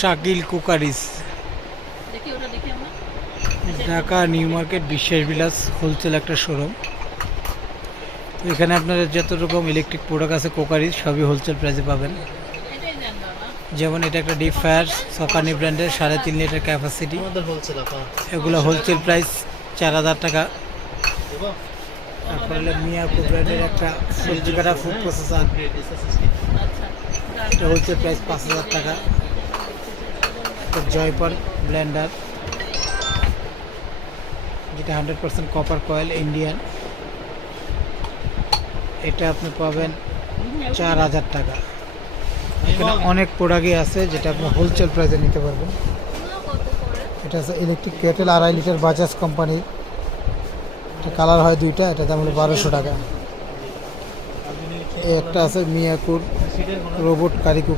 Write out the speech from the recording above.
Shakil cookeries, Dhaka new market বিশ্বাস বিলাস wholesale একটা showroom. তো এখানে আপনারা যত রকম ইলেকট্রিক প্রোডাক্ট আছে কুকারিস সবই হোলসেল প্রাইসে পাবেন। যেমন এটা একটা ডিপ ফায়ার সকানি ব্র্যান্ডের 3.5 লিটার ক্যাপাসিটি, এগুলো হোলসেল প্রাইস 4,000 টাকা। তারপরে হলো মিয়াকো ব্র্যান্ডের একটা সবজি কাটা ফুড প্রসেসর, এটা হোলসেল প্রাইস 5,000 টাকা। জয়পাল ব্লেন্ডার, যেটা 100% কপার কয়েল ইন্ডিয়ান, এটা আপনি পাবেন 4,000 টাকা। এখানে অনেক প্রোডাক্টই আছে যেটা আপনি হোলসেল প্রাইসে নিতে পারবেন। এটা আছে ইলেকট্রিক কেটেল 2.5 লিটার বাজাজ কোম্পানির, এটা কালার হয় দুইটা, এটা দাম হলো 1200 টাকা। একটা আছে মিয়াকুর রোবট কারি কুকার।